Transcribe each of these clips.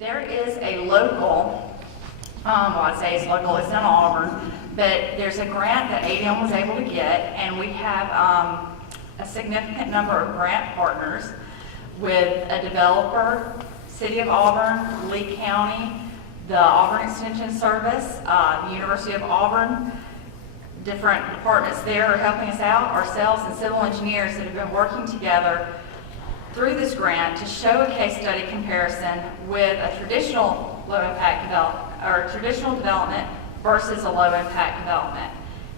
There is a local, well, I'd say it's local, it's not Auburn, but there's a grant that ADM was able to get, and we have a significant number of grant partners with a developer, City of Auburn, Lee County, the Auburn Extension Service, the University of Auburn. Different departments there are helping us out, ourselves and civil engineers that have been working together through this grant to show a case study comparison with a traditional low-impact development versus a low-impact development.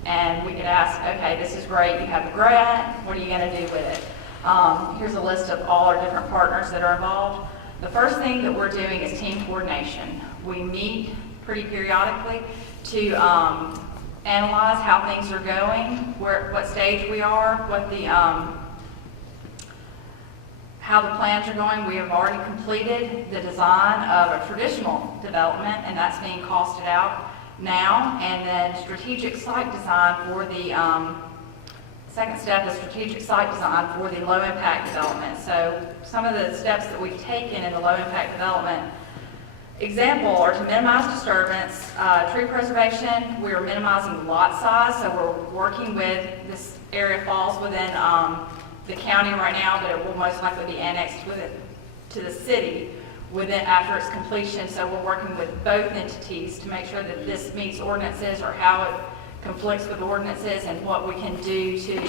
And we could ask, okay, this is great, you have a grant, what are you going to do with it? Here's a list of all our different partners that are involved. The first thing that we're doing is team coordination. We meet pretty periodically to analyze how things are going, what stage we are, how the plans are going. We have already completed the design of a traditional development, and that's being costed out now. And then strategic site design for the second step is strategic site design for the low impact development. So some of the steps that we've taken in the low impact development example are to minimize disturbance, tree preservation. We are minimizing lot size, so we're working with, this area falls within the county right now, but it will most likely be annexed with it to the city after its completion. So we're working with both entities to make sure that this meets ordinances or how it conflicts with ordinances and what we can do to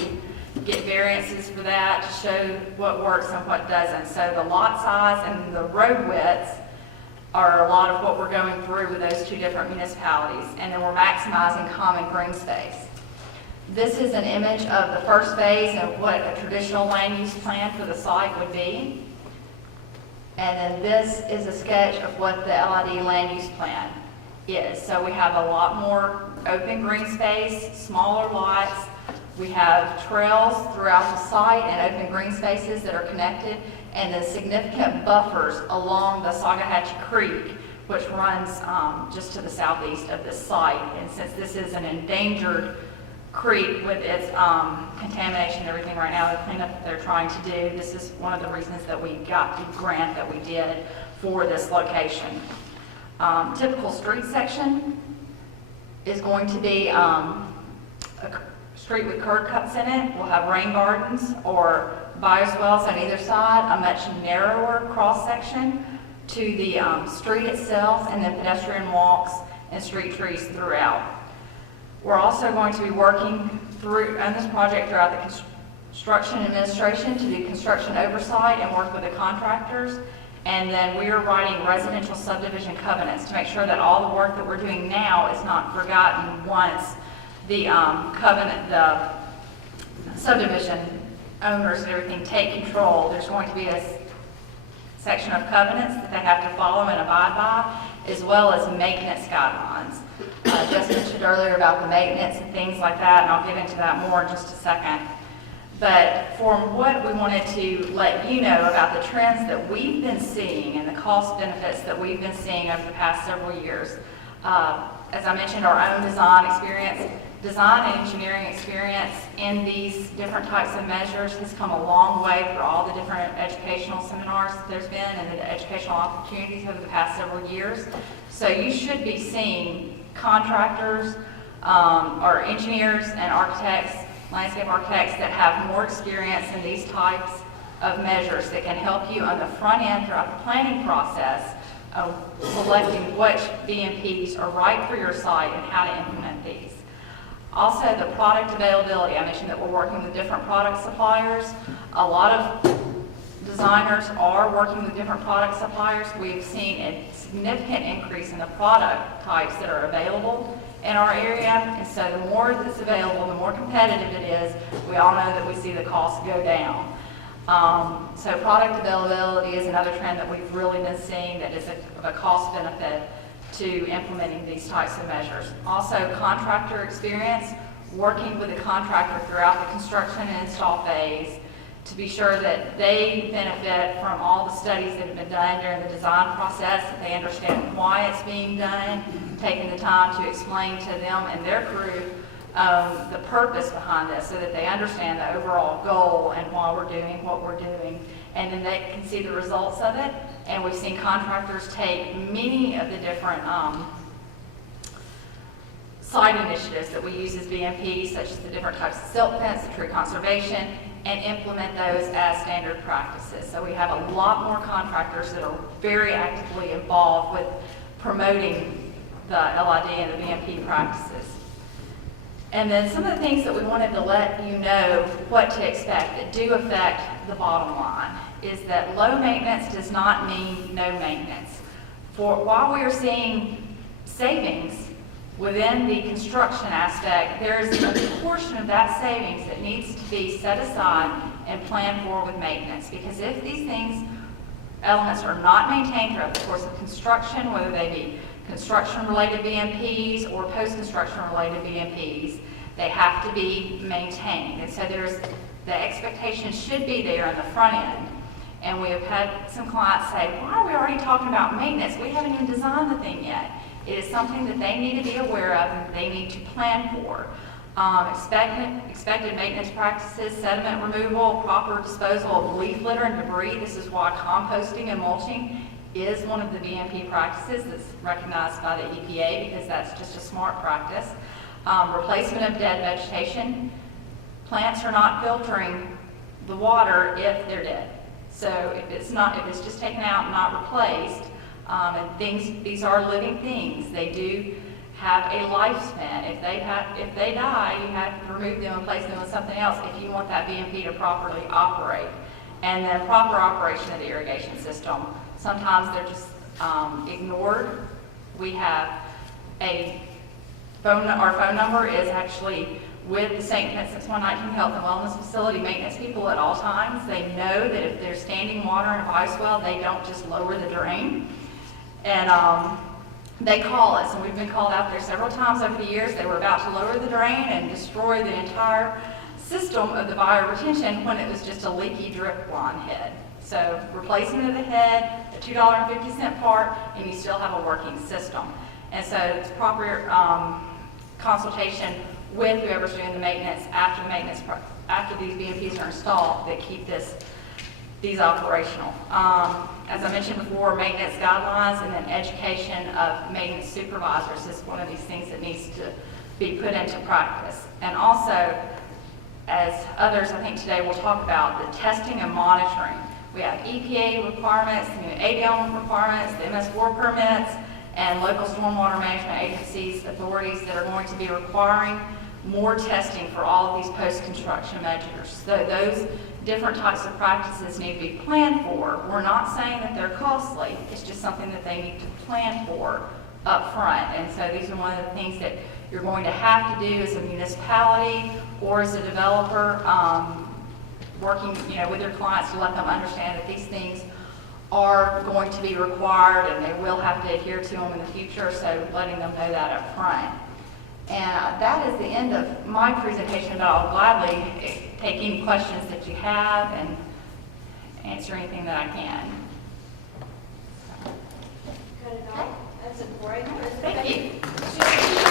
get variances for that, to show what works and what doesn't. So the lot size and the road widths are a lot of what we're going through with those two different municipalities. And then we're maximizing common green space. This is an image of the first phase of what a traditional land use plan for the site would be. And then this is a sketch of what the LID land use plan is. So we have a lot more open green space, smaller lots. We have trails throughout the site and open green spaces that are connected, and the significant buffers along the Sagahatchee Creek, which runs just to the southeast of this site. And since this is an endangered creek with its contamination and everything right now, the cleanup that they're trying to do, this is one of the reasons that we got the grant that we did for this location. Typical street section is going to be a street with curb cuts in it. We'll have rain gardens or bioswales on either side, a much narrower cross section to the street itself, and then pedestrian walks and street trees throughout. We're also going to be working on this project throughout the construction administration to do construction oversight and work with the contractors. And then we are writing residential subdivision covenants to make sure that all the work that we're doing now is not forgotten once the the subdivision owners and everything take control. There's going to be a section of covenants that they have to follow and abide by, as well as maintenance guidelines. Just mentioned earlier about the maintenance and things like that, and I'll get into that more in just a second. But from what we wanted to let you know about the trends that we've been seeing and the cost benefits that we've been seeing over the past several years, as I mentioned, our own design and engineering experience in these different types of measures has come a long way for all the different educational seminars that there's been and the educational opportunities over the past several years. So you should be seeing contractors or engineers and architects, landscape architects that have more experience in these types of measures that can help you on the front end throughout the planning process of selecting which BMPs are right for your site and how to implement these. Also, the product availability. I mentioned that we're working with different product suppliers. A lot of designers are working with different product suppliers. We've seen a significant increase in the product types that are available in our area, and so the more that's available, the more competitive it is. We all know that we see the costs go down. So product availability is another trend that we've really been seeing that is a cost benefit to implementing these types of measures. Also, contractor experience, working with the contractor throughout the construction and install phase to be sure that they benefit from all the studies that have been done during the design process, that they understand why it's being done, taking the time to explain to them and their crew the purpose behind this so that they understand the overall goal and why we're doing what we're doing, and then they can see the results of it. And we've seen contractors take many of the different site initiatives that we use as BMP, such as the different types of silt fence, the tree conservation, and implement those as standard practices. So we have a lot more contractors that are very actively involved with promoting the LID and the BMP practices. And then some of the things that we wanted to let you know what to expect that do affect the bottom line is that low maintenance does not mean no maintenance. While we are seeing savings within the construction aspect, there's a portion of that savings that needs to be set aside and planned for with maintenance. Because if these elements are not maintained throughout the course of construction, whether they be construction-related BMPs or post-construction-related BMPs, they have to be maintained. And so the expectation should be there in the front end. And we have had some clients say, why are we already talking about maintenance? We haven't even designed the thing yet. It is something that they need to be aware of and they need to plan for. Expected maintenance practices, sediment removal, proper disposal of leaf litter and debris. This is why composting and mulching is one of the BMP practices that's recognized by the EPA, because that's just a smart practice. Replacement of dead vegetation. Plants are not filtering the water if they're dead. So if it's just taken out and not replaced, and these are living things. They do have a lifespan. If they die, you have to remove them and replace them with something else if you want that BMP to properly operate. And then proper operation of the irrigation system. Sometimes they're just ignored. We have our phone number is actually with the St. Vincent's 119 Health and Wellness Facility maintenance people at all times. They know that if there's standing water in a ice well, they don't just lower the drain. And they call us, and we've been called out there several times over the years. They were about to lower the drain and destroy the entire system of the bioretention when it was just a leaky drip line head. So replacement of the head, a $2.50 part, and you still have a working system. And so it's proper consultation with whoever's doing the maintenance after these BMPs are installed that keep these operational. As I mentioned before, maintenance guidelines and then education of maintenance supervisors is one of these things that needs to be put into practice. And also, as others I think today will talk about, the testing and monitoring. We have EPA requirements, ADL requirements, the MS4 permits, and local stormwater management agencies, authorities that are going to be requiring more testing for all of these post-construction measures. So those different types of practices need to be planned for. We're not saying that they're costly, it's just something that they need to plan for up front. And so these are one of the things that you're going to have to do as a municipality or as a developer, working with your clients to let them understand that these things are going to be required and they will have to adhere to them in the future, so letting them know that up front. And that is the end of my presentation, but I'll gladly take any questions that you have and answer anything that I can. Got it all? That's a great presentation. Thank you.